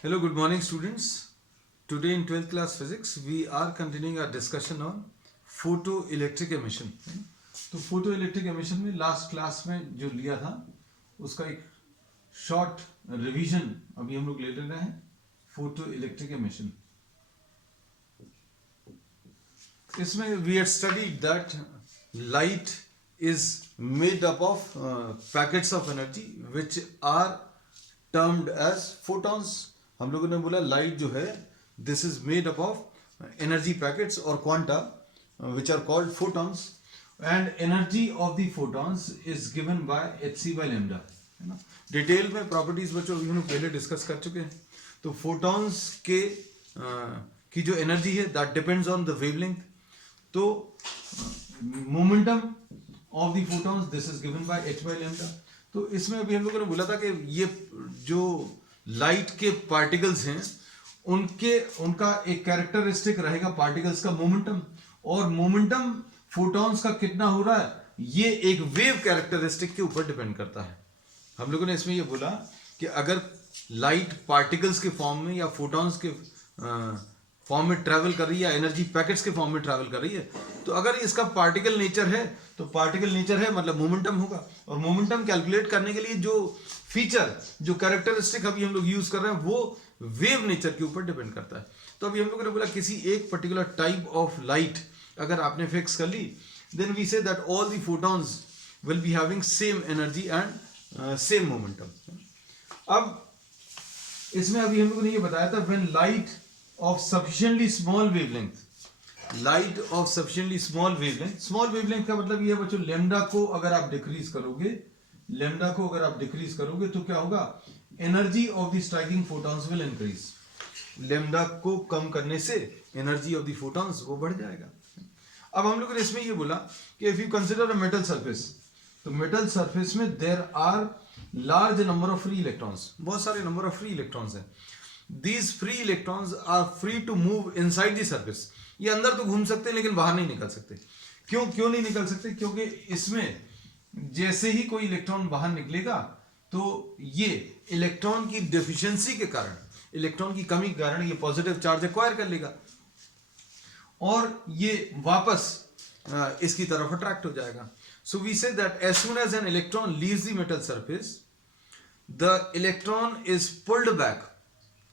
Hello, good morning, students. Today in 12th class physics, we are continuing our discussion on photoelectric emission. तो photoelectric emission में last class में जो लिया था उसका एक short revision अभी हम लोग ले रहे हैं photoelectric emission. इसमें we had studied that light is made up of packets of energy which are termed as photons. हम लोगों ने बोला लाइट जो है this is made up of energy packets और quanta which are called photons and energy of the photons is given by H by lambda, है ना. Detail में प्रॉपर्टीज बच्चों अभी हम पहले डिस्कस कर चुके हैं. तो फोटॉन्स के की जो एनर्जी है that depends on the wavelength. तो momentum of the photons this is given by H by lambda. तो इसमें अभी हम लोगों ने बोला था कि ये जो लाइट के पार्टिकल्स हैं उनका एक कैरेक्टरिस्टिक रहेगा पार्टिकल्स का मोमेंटम, और मोमेंटम फोटॉन्स का कितना हो रहा है ये एक वेव कैरेक्टरिस्टिक के ऊपर डिपेंड करता है. हम लोगों ने इसमें ये बोला कि अगर लाइट पार्टिकल्स के फॉर्म में या फोटॉन्स के फॉर्म में ट्रैवल कर रही है या एनर्जी पैकेट्स के फॉर्म में ट्रैवल कर रही है, तो अगर इसका पार्टिकल नेचर है तो पार्टिकल नेचर है मतलब मोमेंटम होगा. और मोमेंटम कैलकुलेट करने के लिए जो फीचर जो कैरेक्टरिस्टिक अभी हम लोग यूज कर रहे हैं वो वेव नेचर के ऊपर डिपेंड करता है. तो अभी हम लोगों ने बोला किसी एक पर्टिकुलर टाइप ऑफ लाइट अगर आपने फिक्स कर ली then we say that all the photons will be having same energy and same momentum. अब इसमें अभी हम लोगों ने ये बताया था when light of sufficiently small wavelength, light of sufficiently small wavelength, small wavelength का मतलब ये है बच्चों lambda को अगर आप डिक्रीज करोगे तो क्या होगा, energy of the striking photons will increase. lambda को कम करने से एनर्जी ऑफ द फोटॉन्स वो बढ़ जाएगा. अब हम लोगों ने इसमें ये बोला कि if you consider a metal surface, तो मेटल सरफेस में there are large number of free electrons, बहुत सारे नंबर ऑफ फ्री इलेक्ट्रॉन्स हैं. These free electrons are free to move inside the surface. ये अंदर तो घूम सकते हैं लेकिन बाहर नहीं निकल सकते. क्यों नहीं निकल सकते? क्योंकि इसमें जैसे ही कोई इलेक्ट्रॉन बाहर निकलेगा तो ये इलेक्ट्रॉन की डेफिशिएंसी के कारण, इलेक्ट्रॉन की कमी के कारण ये पॉजिटिव चार्ज एक्वायर कर लेगा और ये वापस इसकी तरफ अट्रैक्ट हो जाएगा. So we say that as soon as an electron leaves the metal surface the electron is pulled back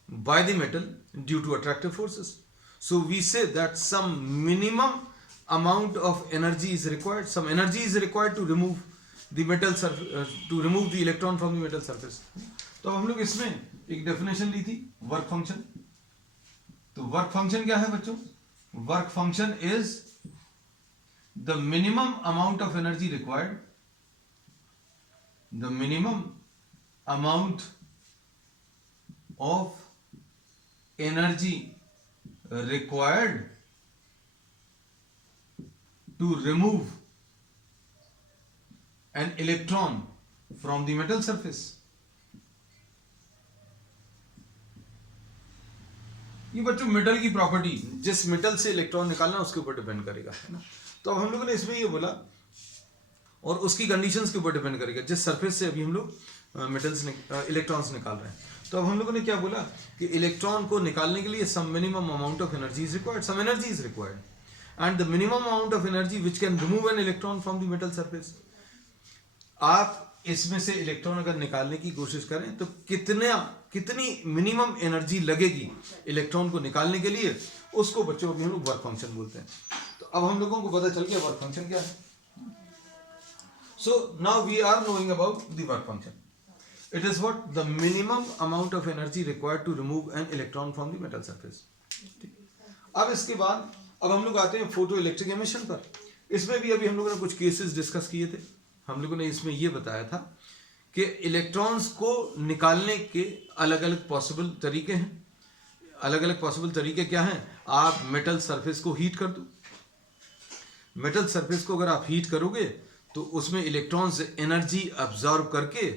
by the metal due to attractive forces. So we say that some minimum amount of energy is required, some energy is required to remove the metal surface, to remove the electron from the metal surface. तो हम लोग इसमें एक definition ली थी work function. तो work function क्या है बच्चों? Work function is the minimum amount of energy required, the minimum amount of energy required to remove an electron from the metal surface. ये बच्चों मेटल की प्रॉपर्टी, जिस मेटल से इलेक्ट्रॉन निकालना उसके ऊपर डिपेंड करेगा, है ना. तो अब हम लोगों ने इसमें ये बोला और उसकी कंडीशंस के ऊपर डिपेंड करेगा जिस सरफेस से अभी हम लोग मेटल्स इलेक्ट्रॉन्स निकाल रहे हैं. तो अब हम लोगों ने क्या बोला कि इलेक्ट्रॉन को निकालने के लिए some minimum amount of energy is required, some energy is required and the minimum amount of energy which can remove an electron from the metal surface. आप इसमें से इलेक्ट्रॉन अगर निकालने की कोशिश करें तो कितनी मिनिमम एनर्जी लगेगी इलेक्ट्रॉन को निकालने के लिए, उसको बच्चों अभी हम लोग वर्क फंक्शन बोलते हैं. तो अब हम लोगों को पता चल गया वर्क फंक्शन क्या है. So now we are knowing about the work function. It is what the minimum amount of energy required to remove an electron from the metal surface. अब इसके बाद अब हम लोग आते हैं फोटो इलेक्ट्रिक एमिशन पर. इसमें भी अभी हम लोगों ने कुछ केसेस डिस्कस किए थे. हम लोगों ने इसमें ये बताया था कि इलेक्ट्रॉन्स को निकालने के अलग अलग पॉसिबल तरीके हैं. अलग अलग पॉसिबल तरीके क्या हैं? आप मेटल सरफेस को हीट कर दो. मेटल सरफेस को अगर आप हीट करोगे तो उसमें इलेक्ट्रॉन्स एनर्जी अब्सॉर्ब करके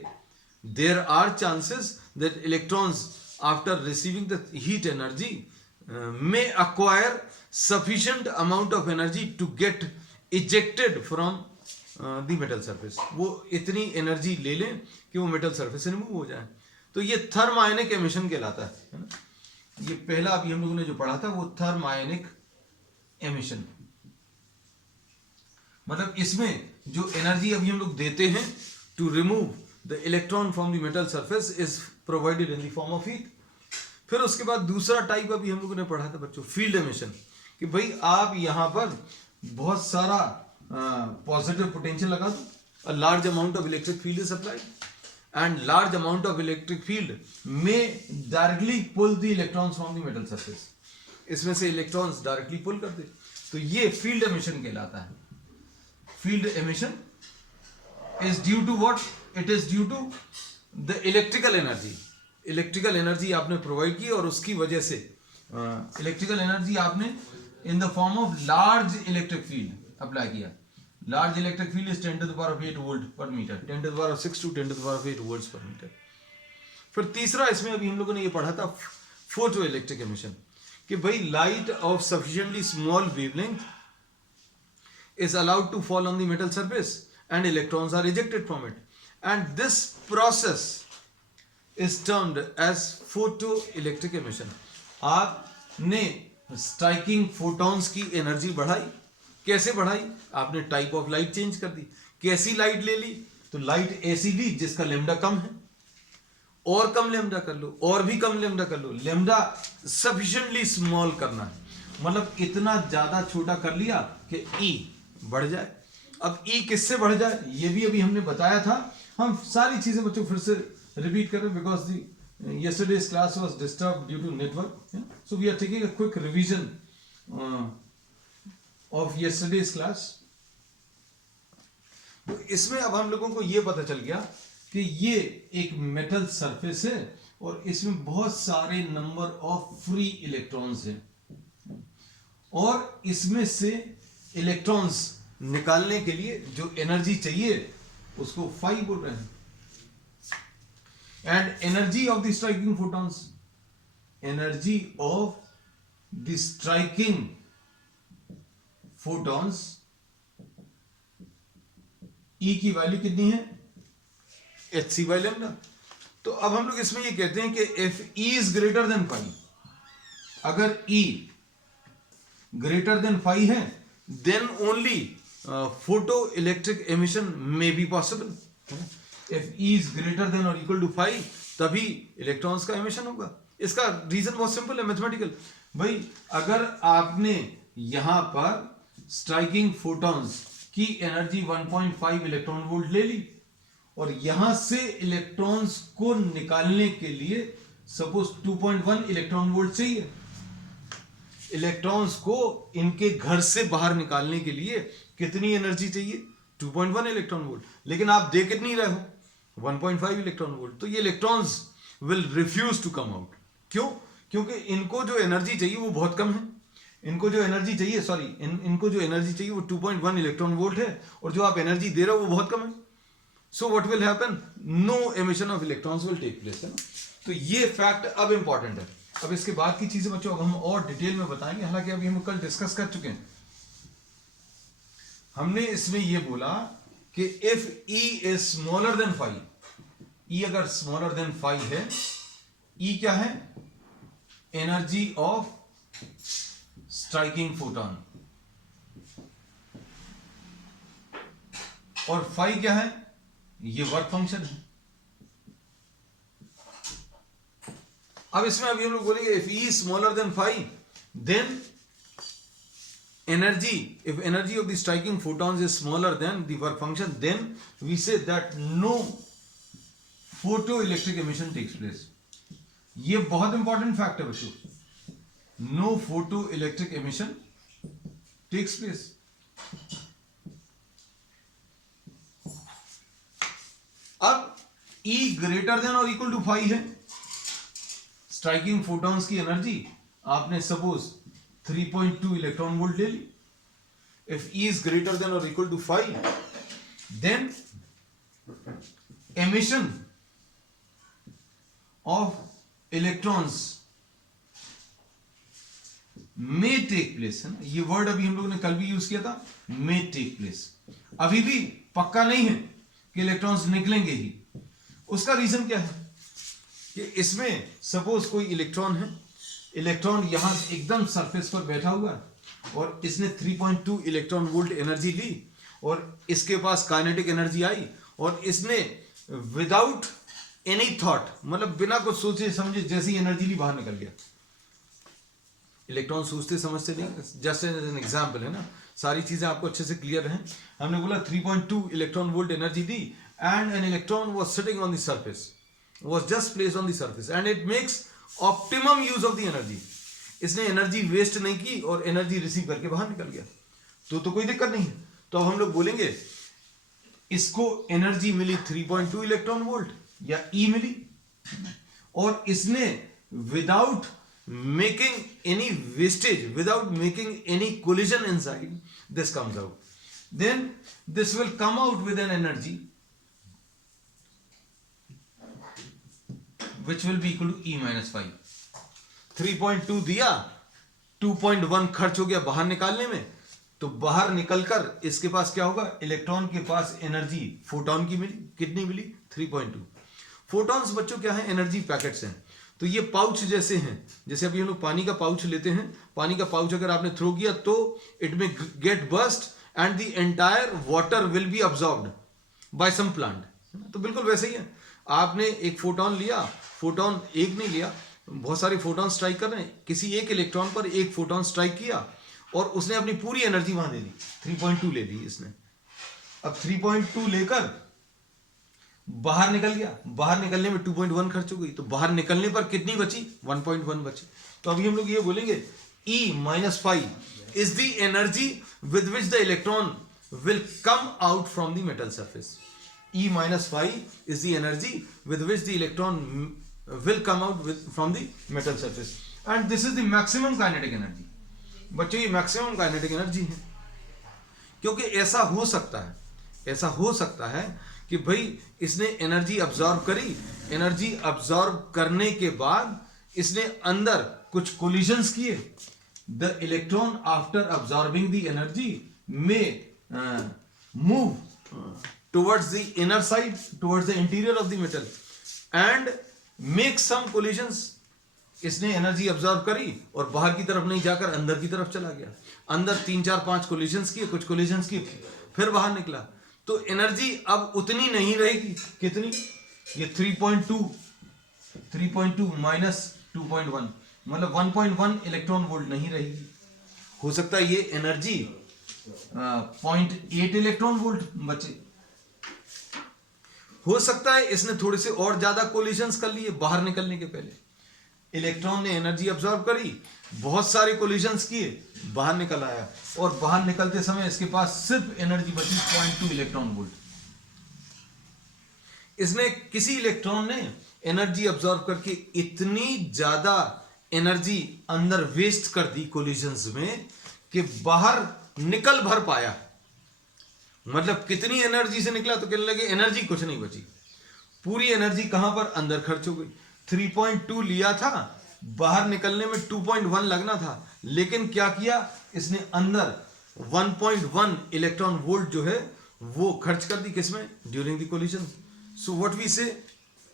there are chances that electrons after receiving the heat energy may acquire sufficient amount of energy to get ejected from the metal surface. वो इतनी एनर्जी ले लें कि वो मेटल सरफेस से रिमूव हो जाए. तो ये थर्म आयनिक एमिशन कहलाता है ना। ये पहला अभी हम लोगों ने जो पढ़ा था वो थर्म आयनिक एमिशन, मतलब इसमें जो एनर्जी अभी हम लोग देते हैं to remove the electron from the metal surface is provided in the form of heat. फिर उसके बाद दूसरा टाइप अभी हम लोगों ने पढ़ा था बच्चों, फील्ड एमिशन, कि भाई आप यहां पर बहुत सारा पॉजिटिव पोटेंशियल लगा दो, a large amount of electric field is applied and large amount of electric field में directly pull the electrons from the metal surface, इसमें से इलेक्ट्रॉन्स डायरेक्टली पुल कर दे, तो ये फील्ड एमिशन कहलाता है। Field emission is due to what? It is due to the electrical energy. Electrical energy आपने provide की और उसकी वजह से इलेक्ट्रिकल एनर्जी आपने in the form of large electric field apply किया। Large electric field is 10 to the power of 8 volt पर metre, 10 to the power of 6 to 10 to the power of 8 volts पर metre. फिर तीसरा इसमें अभी हम लोगों ने ये पढ़ा था फोटो इलेक्ट्रिक एमिशन, कि भाई light of sufficiently small wavelength is allowed to fall on the metal surface and electrons are ejected from it, and this process is termed as photoelectric emission। आपने स्ट्राइकिंग फोटॉन्स की energy बढ़ाई, कैसे बढ़ाई? आपने type of light change कर दी। कैसी light ले ली? तो लाइट ऐसी ली जिसका लेमडा कम है, और कम लेमडा कर लो, और भी कम लेमडा कर लो, लेमडा सफिशिएंटली स्मॉल करना है, मतलब इतना ज्यादा छोटा कर लिया कि ई बढ़ जाए। अब ई किससे बढ़ जाए ये भी अभी हमने बताया था, हम सारी चीजें बच्चों फिर से रिपीट करें because the yesterday's class was disturbed due to network, so we are taking a quick revision of yesterday's class। तो इसमें अब हम लोगों को ये पता चल गया कि ये एक मेटल सरफेस है और इसमें बहुत सारे नंबर ऑफ फ्री इलेक्ट्रॉन्स हैं, और इसमें से इलेक्ट्रॉन्स निकालने के लिए जो एनर्जी चाहिए उसको फाई बोल रहे हैं। And energy of the striking photons, energy of the striking photons, E की वैल्यू कितनी है? H by lambda. तो अब हम लोग इसमें ये कहते हैं कि if E is greater than phi, अगर ई ग्रेटर देन फाई है then only photoelectric emission may be possible। if E is greater than or equal to 5 तभी इलेक्ट्रॉन्स का एमिशन होगा। इसका रीजन बहुत सिंपल है, मैथमेटिकल। भाई अगर आपने यहां पर स्ट्राइकिंग फोटॉन्स की एनर्जी 1.5 इलेक्ट्रॉन वोल्ट ले ली और यहां से इलेक्ट्रॉन्स को निकालने के लिए सपोज 2.1 इलेक्ट्रॉन वोल्ट चाहिए, इलेक्ट्रॉन्स को इनके घर से बाहर निकालने के लिए कितनी एनर्जी चाहिए? 2.1 इलेक्ट्रॉन वोल्ट, लेकिन आप दे कितनी रहे हो? 1.5 इलेक्ट्रॉन वोल्ट। तो ये electrons will refuse to come out. क्यों? क्योंकि इनको जो एनर्जी चाहिए वो बहुत कम है। इनको जो एनर्जी चाहिए इनको जो एनर्जी चाहिए वो 2.1 इलेक्ट्रॉन वोल्ट है, और जो आप एनर्जी दे रहे हो वो बहुत कम है। So what will happen? No emission of electrons will take place, है ना। तो ये फैक्ट अब इंपॉर्टेंट है। अब इसके बाद की चीजें बच्चों अब हम और डिटेल में बताएंगे, हालांकि अभी हम कल डिस्कस कर चुके हैं। हमने इसमें ये बोला कि if E is smaller than 5, E अगर स्मॉलर देन 5 है, E क्या है? एनर्जी ऑफ स्ट्राइकिंग फोटॉन, और 5 क्या है? ये वर्क फंक्शन है। अब इसमें अभी हम लोग बोलेंगे if E is smaller than 5 then if energy of the striking photons is smaller than the work function, then we say that no photoelectric emission takes place। ये बहुत इंपॉर्टेंट फैक्ट है बच्चों, no photoelectric emission takes place। अब E greater than or equal to 5 है, striking photons की एनर्जी आपने suppose 3.2 electron volt ले ली। इफ E is greater than or equal to 5 then emission of electrons may take place, है ना। ये वर्ड अभी हम लोगों ने कल भी यूज किया था, may take place। अभी भी पक्का नहीं है कि इलेक्ट्रॉन्स निकलेंगे ही। उसका रीजन क्या है कि इसमें सपोज कोई इलेक्ट्रॉन है, इलेक्ट्रॉन यहां एकदम सरफेस पर बैठा हुआ है और इसने 3.2 इलेक्ट्रॉन वोल्ट एनर्जी ली और इसके पास काइनेटिक एनर्जी आई और इसने विदाउट एनी थॉट, मतलब बिना कुछ सोचे समझे जैसी एनर्जी ली बाहर निकल गया। इलेक्ट्रॉन सोचते समझते नहीं, जस्ट एन एग्जाम्पल है ना, सारी चीजें आपको अच्छे से क्लियर हैं। हमने बोला 3.2 electron volt energy the and an electron was sitting on the surface, was just placed on the surface and it makes optimum use of the energy. इसने एनर्जी वेस्ट नहीं की और एनर्जी रिसीव करके बाहर निकल गया, तो कोई दिक्कत नहीं है। तो हम लोग बोलेंगे इसको एनर्जी मिली 3.2 इलेक्ट्रॉन वोल्ट या ई मिली, और इसने without making any wastage, without making any collision inside, this comes out. Then this will come out with an energy which will be equal to E minus 5. 3.2 दिया, 2.1 खर्च हो गया बाहर निकालने में, तो बाहर निकलकर इसके पास क्या होगा, इलेक्ट्रॉन के पास एनर्जी फोटोन की मिली, कितनी मिली 3.2। फोटॉन्स बच्चों क्या है, एनर्जी पैकेट्स हैं। तो ये पाउच जैसे हैं, जैसे अभी हम लोग पानी का पाउच लेते हैं, पानी का पाउच अगर आपने थ्रो किया तो it may get burst and the entire water will be absorbed by some plant. तो बिल्कुल वैसे ही है, आपने एक फोटोन लिया, फोटोन एक नहीं लिया, बहुत सारे फोटोन स्ट्राइक कर रहे हैं, किसी एक इलेक्ट्रॉन पर एक फोटोन स्ट्राइक किया और उसने अपनी पूरी एनर्जी वहां दे दी, 3.2 ले ली इसने। अब 3.2 लेकर बाहर निकल गया, बाहर निकलने में 2.1 खर्च हो गई, तो बाहर निकलने पर कितनी बची, 1.1 बची। तो अभी हम लोग ये बोलेंगे E minus 5 is the energy with which the electron will come out from the metal surface. E minus 5 is the energy with which the electron will come out from the metal surface, and this is the maximum kinetic energy. बच्चों ये maximum kinetic energy है, क्योंकि ऐसा हो सकता है कि भाई इसने एनर्जी अब्सॉर्ब करी, एनर्जी अब्सॉर्ब करने के बाद इसने अंदर कुछ कोलिजन्स किए। The electron after absorbing the energy may move towards the inner side, towards the interior of the metal and make some collisions. इसने एनर्जी अब्सॉर्ब करी और बाहर की तरफ नहीं जाकर अंदर की तरफ चला गया, अंदर 3 4 5 कोलिजन्स किए, कुछ कोलिजन्स किए, फिर बाहर निकला। तो एनर्जी अब उतनी नहीं रहेगी, कितनी, ये 3.2 माइनस 2.1 मतलब 1.1 इलेक्ट्रॉन वोल्ट नहीं रहेगी। हो सकता है ये एनर्जी 0.8 इलेक्ट्रॉन वोल्ट बचे। हो सकता है इसने थोड़े से और ज्यादा कोलिजन्स कर लिए बाहर निकलने के पहले, इलेक्ट्रॉन ने एनर्जी अब्सॉर्ब करी, बहुत सारे कोलिजन्स किए, बाहर निकल आया और बाहर निकलते समय इसके पास सिर्फ एनर्जी बची 0.2 इलेक्ट्रॉन वोल्ट। इसने किसी इलेक्ट्रॉन ने एनर्जी अब्सॉर्ब करके इतनी ज्यादा एनर्जी अंदर वेस्ट कर दी कोलिजन्स में कि बाहर निकल भर पाया। मतलब कितनी एनर्जी से निकला, तो कहने लगे एनर्जी कुछ नहीं बची, पूरी एनर्जी कहां पर, अंदर खर्च हो गई। 3.2 लिया था, बाहर निकलने में 2.1 लगना था, लेकिन क्या किया इसने, अंदर 1.1 इलेक्ट्रॉन वोल्ट जो है वो खर्च कर दी, किसमें, during the collision. So what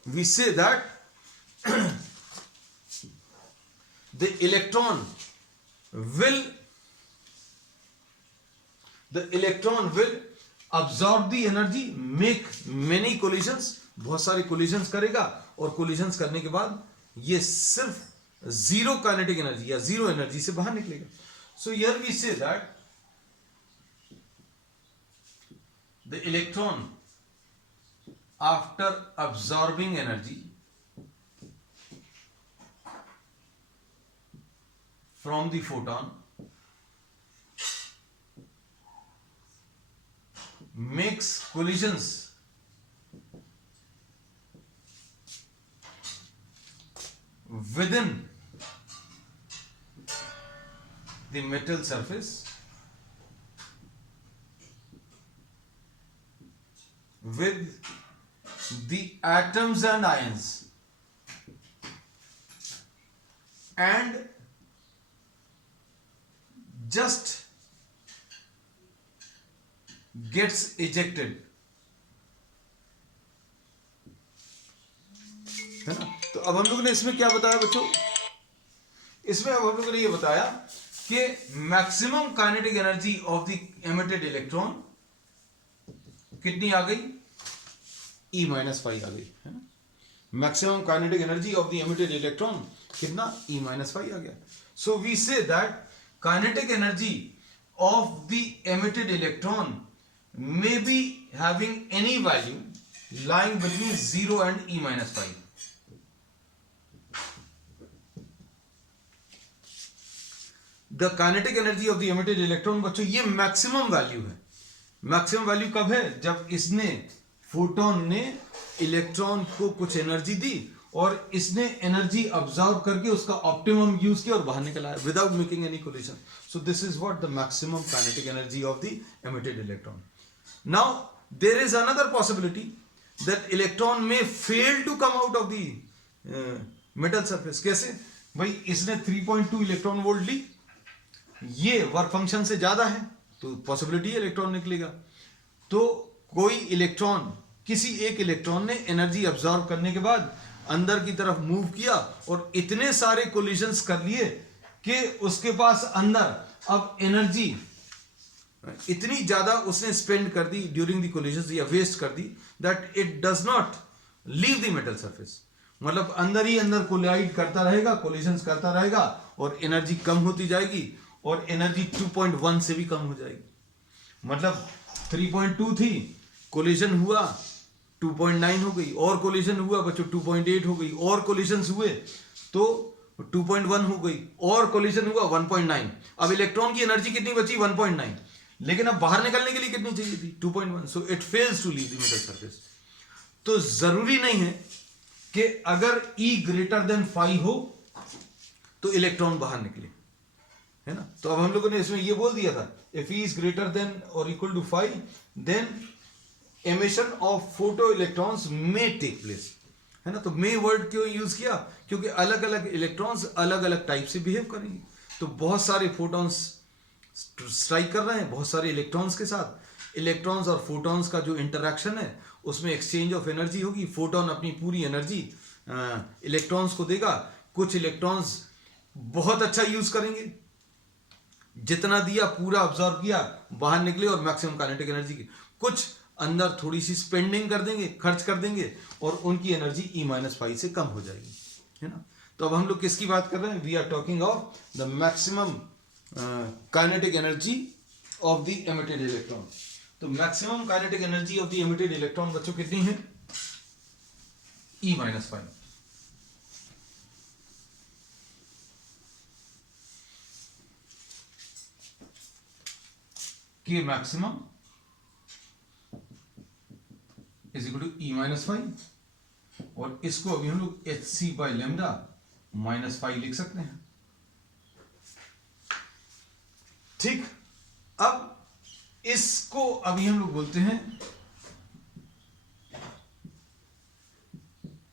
we say that the electron will absorb the energy, make many collisions, बहुत सारे collisions करेगा और collisions करने के बाद ये सिर्फ जीरो काइनेटिक एनर्जी या जीरो एनर्जी से बाहर निकलेगा। So here we say that the electron after absorbing energy from the photon makes collisions within the metal surface with the atoms and ions and just gets ejected, है ना। तो अब हम लोग ने इसमें क्या बताया बच्चों, इसमें अब हम लोगों ने ये बताया कि maximum kinetic energy of the emitted electron कितनी आ गई, E माइनस फाइव आ गई, है ना। Maximum kinetic energy of the emitted electron कितना, E माइनस फाइव आ गया। So we say that kinetic energy of the emitted electron may be having any value lying between 0 and E minus 5. The kinetic energy of the emitted electron बच्चों ये maximum value है। Maximum value कब है, जब इसने photon ने electron को कुछ एनर्जी दी और इसने एनर्जी ऑब्जर्व करके उसका ऑप्टिमम यूज किया और बाहर निकला है without making any collision. So this is what the maximum kinetic energy of the emitted electron. Now there is another possibility that electron may fail to come out of the metal surface. कैसे भाई, इसने 3.2 electron volt ली, ये work function से ज्यादा है तो possibility है electron निकलेगा। तो कोई इलेक्ट्रॉन, किसी एक इलेक्ट्रॉन ने एनर्जी अब्सॉर्ब करने के बाद अंदर की तरफ मूव किया और इतने सारे कोलिजन्स कर लिए कि उसके पास अंदर अब एनर्जी इतनी ज्यादा उसने स्पेंड कर दी ड्यूरिंग द कोलिजन्स या वेस्ट कर दी that it does not leave the metal surface. मतलब अंदर ही अंदर कोलाइड करता रहेगा, कोलिजन्स करता रहेगा और एनर्जी कम होती जाएगी और एनर्जी 2.1 से भी कम हो जाएगी। मतलब 3.2 थी, कोलिजन हुआ 2.9 हो गई, और कोलिजन हुआ बच्चों 2.8 हो गई, और कोलिजन्स हुए तो 2.1 हो गई, और कोलिजन हुआ 1.9। अब इलेक्ट्रॉन की एनर्जी कितनी बची, 1.9, लेकिन अब बाहर निकलने के लिए कितनी चाहिए थी, 2.1। So it fails to leave the metal surface. तो जरूरी नहीं है कि अगर E ग्रेटर देन 5 हो तो इलेक्ट्रॉन बाहर निकले, है ना। तो अब हम लोगों ने इसमें ये बोल दिया था, if E is greater than और equal to 5 then emission of photo electrons may take place, है ना। तो मे वर्ड क्यों यूज किया, क्योंकि अलग अलग इलेक्ट्रॉन्स अलग अलग टाइप से बिहेव करेंगे। तो बहुत सारे फोटॉन्स स्ट्राइक कर रहे हैं बहुत सारे इलेक्ट्रॉन्स के साथ, इलेक्ट्रॉन्स और फोटॉन्स का जो इंटरेक्शन है उसमें एक्सचेंज ऑफ एनर्जी होगी। फोटॉन अपनी पूरी एनर्जी इलेक्ट्रॉन्स को देगा, कुछ इलेक्ट्रॉन्स बहुत अच्छा यूज करेंगे, जितना दिया पूरा ऑब्जॉर्व किया, बाहर निकले और मैक्सिमम काइनेटिक एनर्जी की, कुछ अंदर थोड़ी सी स्पेंडिंग कर देंगे, खर्च कर देंगे और उनकी एनर्जी E-5 से कम हो जाएगी, है ना। तो अब हम लोग किसकी बात कर रहे हैं, we are talking of the maximum kinetic energy of the emitted electron. तो maximum kinetic energy of the emitted electron बच्चों कितनी है, E-5। के maximum is equal to E-5 और इसको अभी हम लोग hc/λ -5 लिख सकते हैं। ठीक, अब इसको अभी हम लोग बोलते हैं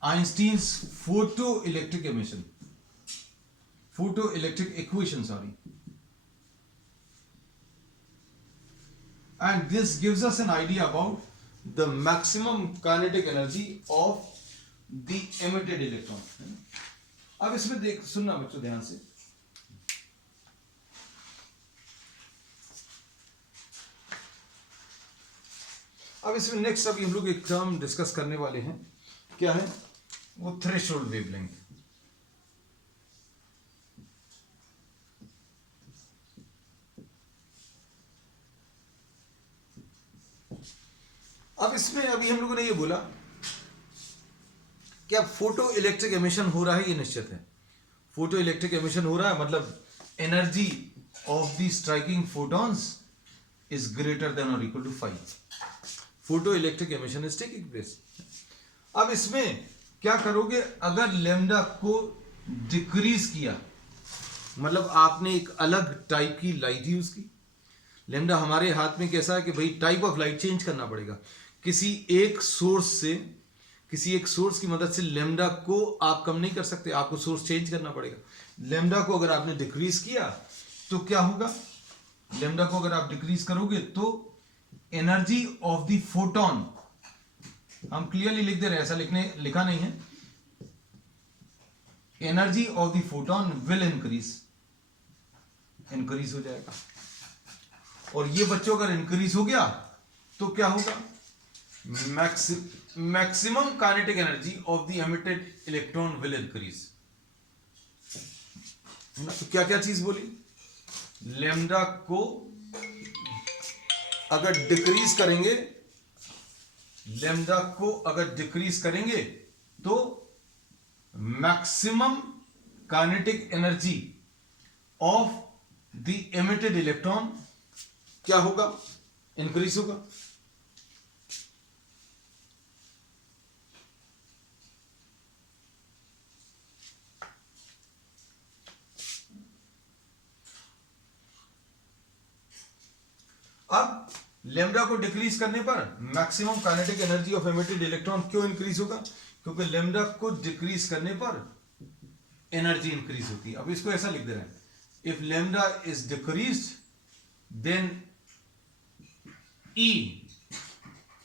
Einstein's photo electric emission, photo electric equation, sorry. And this gives us an idea about the maximum kinetic energy of the emitted electron. अब इसमें देख सुनना बच्चों ध्यान से, अब इसमें नेक्स्ट अभी हम लोग एक टर्म डिस्कस करने वाले हैं, क्या है वो, थ्रेशोल्ड वेवलेंथ। अब इसमें अभी हम लोगों ने ये बोला कि अब फोटो इलेक्ट्रिक एमिशन हो रहा है, ये निश्चित है। फोटो इलेक्ट्रिक एमिशन हो रहा है मतलब energy of the striking photons is greater than और equal to 5। Photo electric emission is taking place. अब इसमें क्या करोगे, अगर लैम्डा को डिक्रीज किया, मतलब आपने एक अलग टाइप की लाइट यूज की। लैम्डा हमारे हाथ में कैसा है कि भाई टाइप ऑफ लाइट चेंज करना पड़ेगा, किसी एक सोर्स की मदद से लैम्डा को आप कम नहीं कर सकते, आपको सोर्स चेंज करना पड़ेगा। लैम्डा को अगर आपने डिक्रीज किया तो क्या होगा, लैम्डा को अगर आप डिक्रीज करोगे तो एनर्जी ऑफ द फोटोन, हम क्लियरली लिख दे रहे हैं, ऐसा लिखा नहीं है, energy of the photon will increase हो जाएगा। और ये बच्चों अगर इंक्रीज हो गया तो क्या होगा, maximum kinetic energy of the emitted electron will increase. तो क्या क्या चीज बोली, लेमडा को अगर डिक्रीज करेंगे, लेमडा को अगर डिक्रीज करेंगे तो maximum kinetic energy of the emitted electron क्या होगा, इंक्रीज होगा। अब लेमडा को डिक्रीज करने पर maximum kinetic energy of emitted electron क्यों इंक्रीज होगा, क्योंकि लेमडा को डिक्रीज करने पर एनर्जी इंक्रीज होती है। अब इसको ऐसा लिख दे रहे हैं, if lambda is decreased then E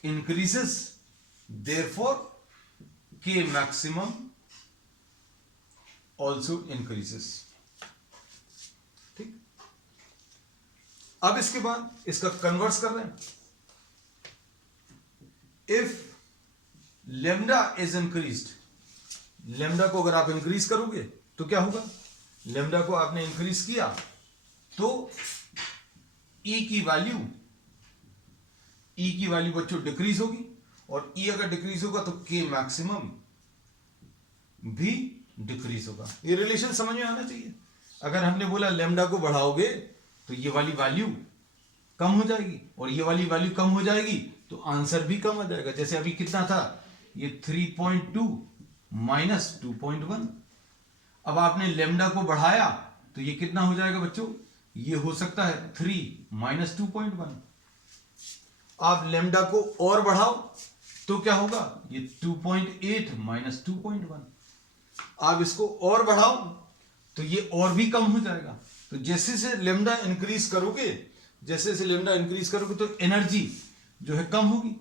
increases, therefore K maximum also increases। ठीक, अब इसके बाद इसका कन्वर्स कर रहे हैं, if lambda is increased, lambda को अगर आप इंक्रीज करोगे तो क्या होगा, लेमडा को आपने इंक्रीज किया तो E की वैल्यू बच्चों डिक्रीज होगी, और E अगर डिक्रीज होगा तो K मैक्सिमम भी डिक्रीज होगा। ये रिलेशन समझ में आना चाहिए। अगर हमने बोला लेमडा को बढ़ाओगे तो ये वाली वैल्यू कम हो जाएगी, और ये वाली वैल्यू कम हो जाएगी तो आंसर भी कम हो जाएगा। जैसे अभी कितना था, ये 3.2 माइनस 2.1। अब आपने लेमडा को बढ़ाया तो ये कितना हो जाएगा बच्चों, ये हो सकता है 3 माइनस 2.1। आप लेमडा को और बढ़ाओ तो क्या होगा, ये 2.8 माइनस 2.1। आप इसको और बढ़ाओ तो ये और भी कम हो जाएगा। तो जैसे से लेमडा इंक्रीज करोगे, जैसे से लेमडा इंक्रीज करोगे तो एनर्जी जो है कम होगी,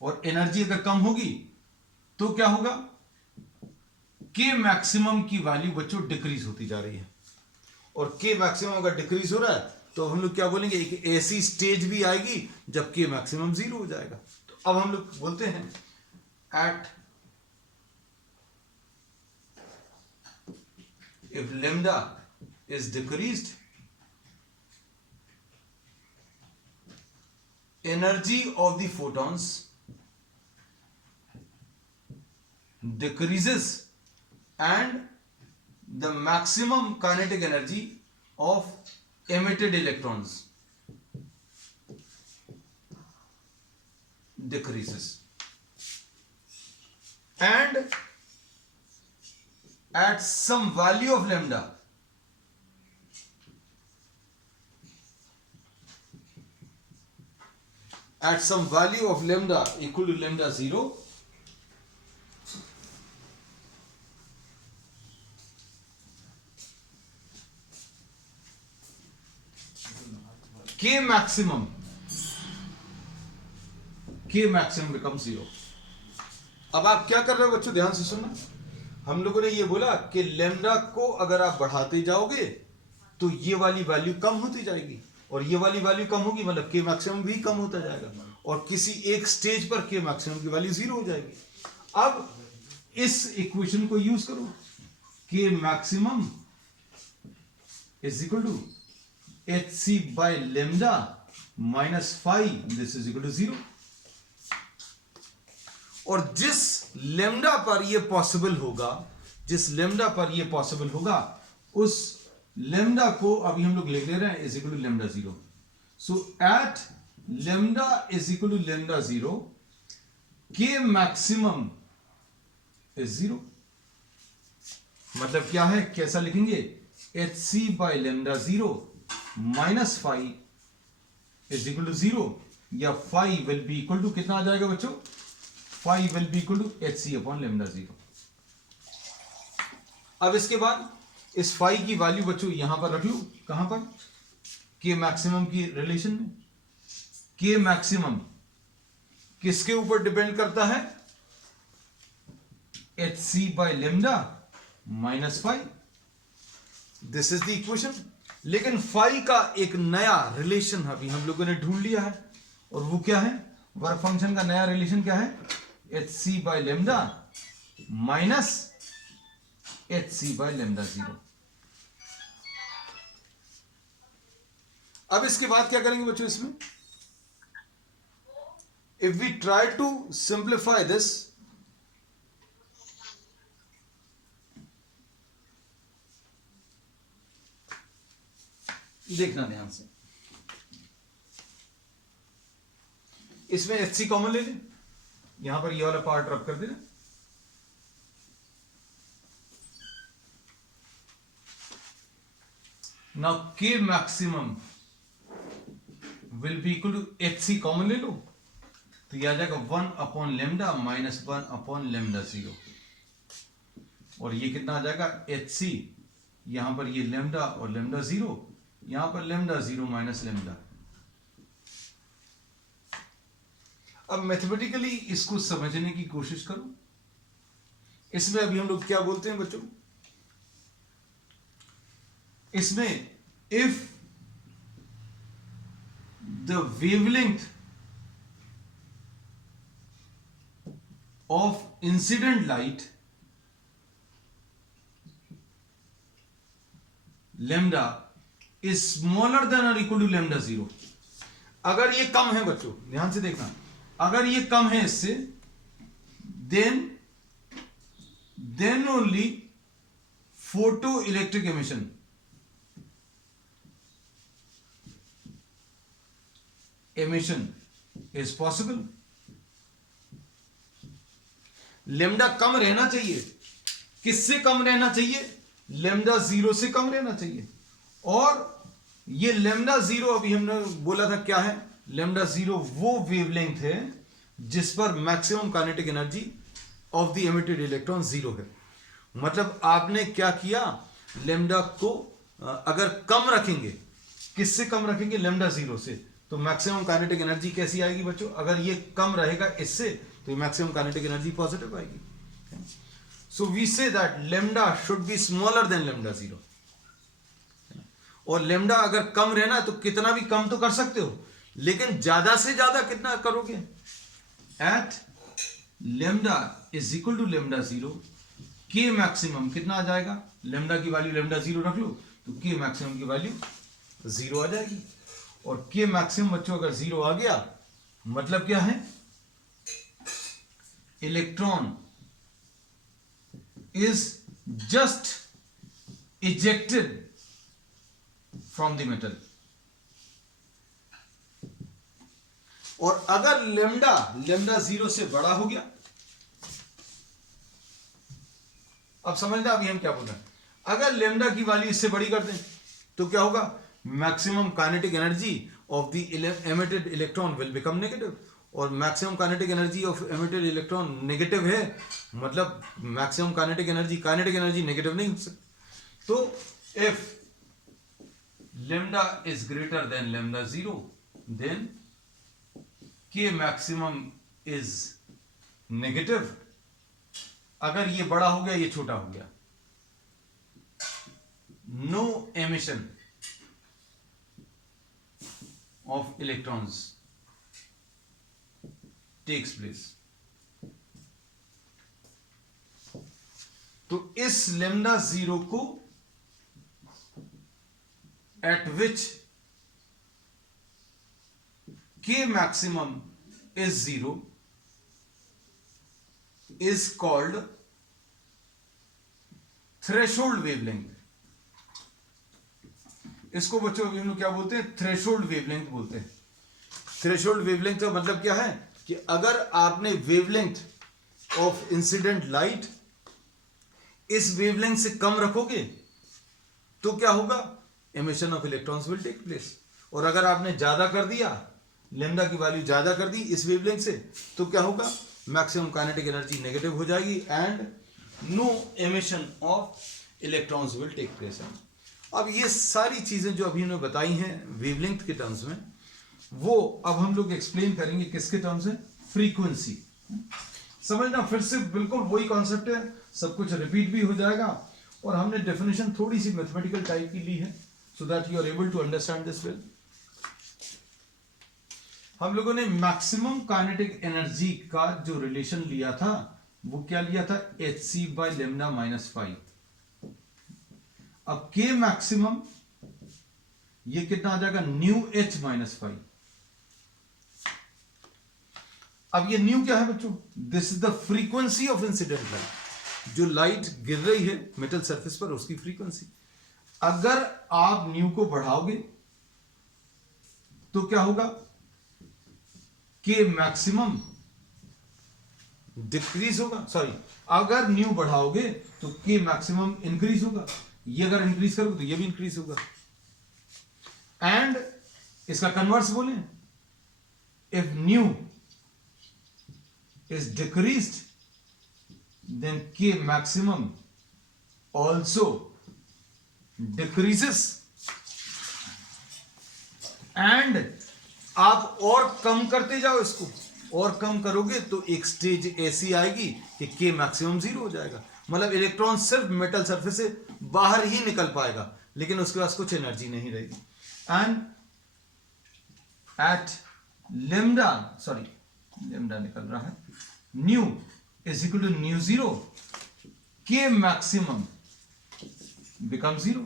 और एनर्जी अगर कम होगी तो क्या होगा, के मैक्सिमम की वैल्यू बच्चों डिक्रीज होती जा रही है। और के मैक्सिमम अगर डिक्रीज हो रहा है तो हम लोग क्या बोलेंगे, एक ऐसी स्टेज भी आएगी जब के मैक्सिमम 0 हो जाएगा। तो अब हम लोग बोलते हैं eight if lambda is decreased, energy of the photons decreases and the maximum kinetic energy of emitted electrons decreases, and at some value of lambda, at some value of lambda equal to lambda 0, K maximum becomes 0। अब आप क्या कर रहे हो बच्चों, ध्यान से सुनना। हम लोगों ने ये बोला कि लेमडा को अगर आप बढ़ाते जाओगे तो ये वाली वैल्यू कम होती जाएगी, और ये वाली वैल्यू कम होगी मतलब के मैक्सिमम भी कम होता जाएगा, और किसी एक स्टेज पर के मैक्सिमम की वैल्यू 0 हो जाएगी। अब इस इक्वेशन को यूज करो, K maximum is equal to hc by lambda minus phi, this is equal to 0। और जिस लेमडा पर ये पॉसिबल होगा, जिस लेमडा पर ये पॉसिबल होगा, उस लेमडा को अभी हम लोग लिख ले रहे हैं is equal to lambda 0। So at lambda is equal to lambda 0, K maximum is 0। मतलब क्या है, कैसा लिखेंगे, hc by lambda 0 minus phi is equal to 0, या phi will be equal to कितना आ जाएगा बच्चों, phi will be equal to hc upon lambda 0। अब इसके बाद इस फाई की वैल्यू बच्चों यहां पर रख लूं, कहां पर, के मैक्सिमम की रिलेशन में। के मैक्सिमम किसके ऊपर डिपेंड करता है, hc by lambda minus phi. This is the equation. लेकिन फाई का एक नया रिलेशन अभी हम लोगों ने ढूंढ लिया है, और वो क्या है? वर्क फंक्शन का नया रिलेशन क्या है? hc by lambda minus hc by lambda 0. अब इसके बाद क्या करेंगे बच्चों इसमें? If we try to simplify this, देखना ध्यान से, इसमें hc कॉमन ले लें, यहां पर ये वाला पार्ट रब कर देना. Now k maximum will be equal to hc common ले लो, तो यह आ जाएगा 1 upon lambda minus 1 upon lambda 0. और ये कितना आ जाएगा? hc, यहां पर ये लेमडा और लेमडा 0, यहां पर लेमडा 0 माइनस लेमडा. अब मैथमेटिकली इसको समझने की कोशिश करो. इसमें अभी हम लोग क्या बोलते हैं बच्चों? इसमें if the wavelength of incident light lambda is smaller than और इक्वल टू लेमडा 0, अगर ये कम है बच्चों, ध्यान से देखना, अगर ये कम है इससे, then only photo electric emission is possible. Lambda कम रहना चाहिए. किससे कम रहना चाहिए? लेमडा 0 से कम रहना चाहिए. और ये लेमडा 0 अभी हमने बोला था क्या है? लेमडा 0 वो वेवलेंथ है जिस पर maximum kinetic energy of the emitted electron 0 है. मतलब आपने क्या किया? लेमडा को अगर कम रखेंगे, किससे कम रखेंगे? लेमडा 0 से, तो मैक्सिमम काइनेटिक एनर्जी कैसी आएगी बच्चों? अगर ये कम रहेगा इससे, तो मैक्सिमम काइनेटिक एनर्जी पॉजिटिव आएगी. So we say that lambda should be smaller than lambda 0. और लेमडा अगर कम रहना तो कितना भी कम तो कर सकते हो, लेकिन ज्यादा से ज्यादा कितना करोगे? At lambda is equal to lambda 0, K maximum कितना आ जाएगा? लेमडा की वैल्यू लेमडा 0 रख लो, तो के मैक्सिमम की वैल्यू 0 आ जाएगी. और के मैक्सिमम बच्चों अगर 0 आ गया, मतलब क्या है? Electron is just ejected from the metal. और अगर लेमडा 0 से बड़ा हो गया, अब समझना अभी हम क्या बोल रहे हैं. अगर लेमडा की वैल्यू इससे बड़ी कर दें तो क्या होगा? Maximum kinetic energy of the emitted electron will become negative. और maximum kinetic energy of emitted electron negative है, मतलब मैक्सिमम काइनेटिक एनर्जी नेगेटिव नहीं हो सकती. तो if lambda is greater than lambda 0, then K maximum is negative. अगर ये बड़ा हो गया, ये छोटा हो गया, no emission of electrons takes place. तो इस लेमडा 0 को एट विच के maximum is 0 is called threshold wavelength. इसको बच्चों अभी हम लोग क्या बोलते हैं? थ्रेशोल्ड वेवलेंथ बोलते हैं. थ्रेशोल्ड वेवलेंथ का मतलब क्या है? कि अगर आपने वेवलेंथ ऑफ इंसिडेंट लाइट इस वेवलेंथ से कम रखोगे तो क्या होगा? Emission of electrons will take place. और अगर आपने ज्यादा कर दिया, लेमडा की वैल्यू ज्यादा कर दी इस वेवलेंथ से, तो क्या होगा? मैक्सिमम काइनेटिक एनर्जी नेगेटिव हो जाएगी and no emission of electrons will take place. अब ये सारी चीजें जो अभी हमने बताई हैं वेवलेंथ के टर्म्स में, वो अब हम लोग एक्सप्लेन करेंगे किसके टर्म्स में? फ्रीक्वेंसी. समझना, फिर से बिल्कुल वही कॉन्सेप्ट है, सब कुछ रिपीट भी हो जाएगा, और हमने डेफिनेशन थोड़ी सी मैथमेटिकल टाइप की ली है so that you are able to understand this well. हम लोगों ने मैक्सिमम काइनेटिक एनर्जी का जो रिलेशन लिया था वो क्या लिया था, hc बाई लेमडा माइनस 5। अब k मैक्सिमम ये कितना आ जाएगा, न्यू h माइनस 5। अब ये न्यू क्या है बच्चों, this is the frequency of incident light, जो लाइट गिर रही है मेटल सरफेस पर उसकी फ्रीक्वेंसी। अगर आप न्यू को बढ़ाओगे तो क्या होगा, के मैक्सिमम डिक्रीज होगा, सॉरी अगर न्यू बढ़ाओगे तो के मैक्सिमम इंक्रीज होगा, ये अगर इंक्रीज करोगे तो ये भी इंक्रीज होगा। एंड इसका कन्वर्स बोले, if new is decreased then k maximum also decreases, and आप और कम करते जाओ इसको, और कम करोगे तो एक स्टेज ऐसी आएगी कि k मैक्सिमम 0 हो जाएगा, मतलब इलेक्ट्रॉन सिर्फ मेटल सरफेस से बाहर ही निकल पाएगा लेकिन उसके पास कुछ एनर्जी नहीं रहेगी। And at lambda, sorry lambda निकल रहा है, nu is equal to nu 0, K maximum become 0।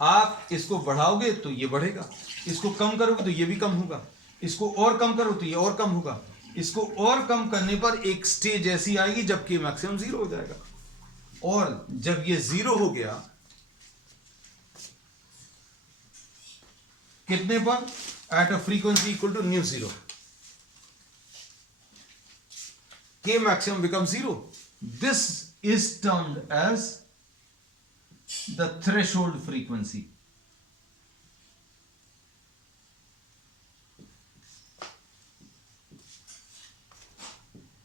आप इसको बढ़ाओगे तो ये बढ़ेगा, इसको कम करोगे तो ये भी कम होगा, इसको और कम करो तो ये और कम होगा, इसको और कम करने पर एक स्टेज ऐसी आएगी जब के मैक्सिमम 0 हो जाएगा, और जब ये 0 हो गया कितने पर, at a frequency equal to nu 0, k maximum becomes 0. This is termed as the threshold frequency.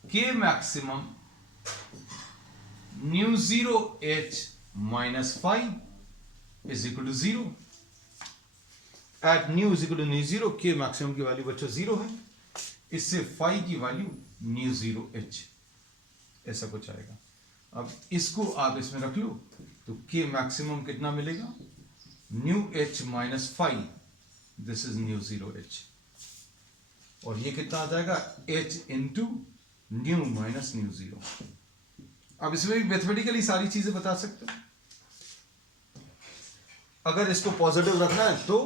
K maximum nu 0 h minus 5 is equal to 0. At nu is equal to nu 0, k maximum की value बच्चों 0 है, इससे phi की value new 0 h ऐसा कुछ आएगा। अब इसको आप इसमें रख लो तो k मैक्सिमम कितना मिलेगा, new h minus 5, this is new 0 h, और ये कितना आ जाएगा, h into new minus new 0। अब इसमें भी मैथमेटिकली सारी चीजें बता सकते हो। अगर इसको पॉजिटिव रखना है तो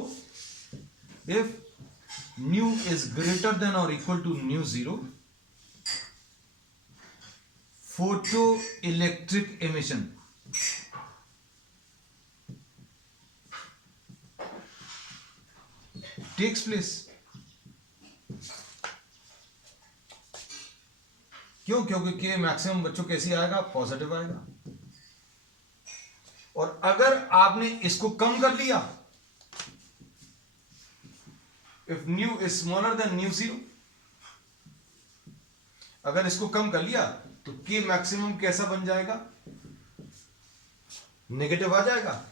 if nu is greater than or equal to nu 0, photoelectric emission takes place। क्यों, क्योंकि के मैक्सिमम बच्चों कैसे आएगा, पॉजिटिव आएगा, और अगर आपने इसको कम कर लिया, if nu is smaller than nu 0, अगर इसको कम कर लिया तो k मैक्सिमम कैसा बन जाएगा, नेगेटिव आ जाएगा,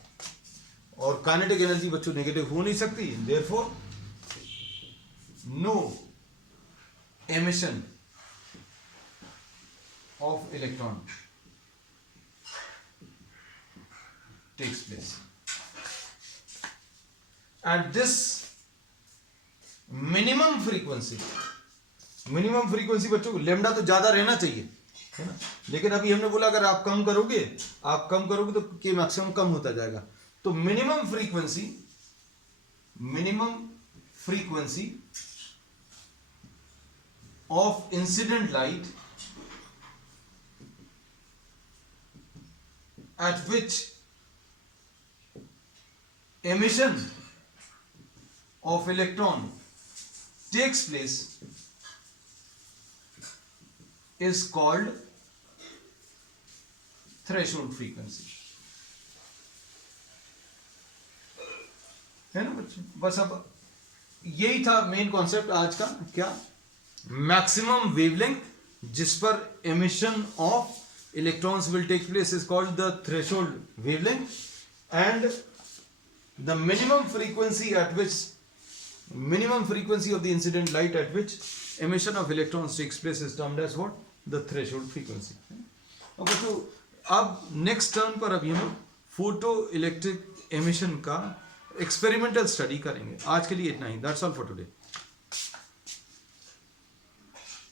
और काइनेटिक एनर्जी बच्चों नेगेटिव हो नहीं सकती, therefore no emission of electron takes place. At this minimum frequency, minimum frequency बच्चों लेमडा तो ज्यादा रहना चाहिए है ना, लेकिन अभी हमने बोला अगर आप कम करोगे तो के मैक्सिमम कम होता जाएगा, तो minimum frequency of incident light at which emission of electron takes place is called threshold frequency। है ना बच्चों, बस अब यही था मेन कॉन्सेप्ट आज का, क्या, मैक्सिमम वेवलेंथ जिस पर emission of electrons will take place is called the threshold wavelength, and the minimum frequency at which minimum frequency of the incident light at which emission of electrons takes place is termed as what? The threshold frequency. Okay, तो अब next turn पर अब हम photo electric emission का experimental study करेंगे. आज के लिए इतना ही. That's all for today.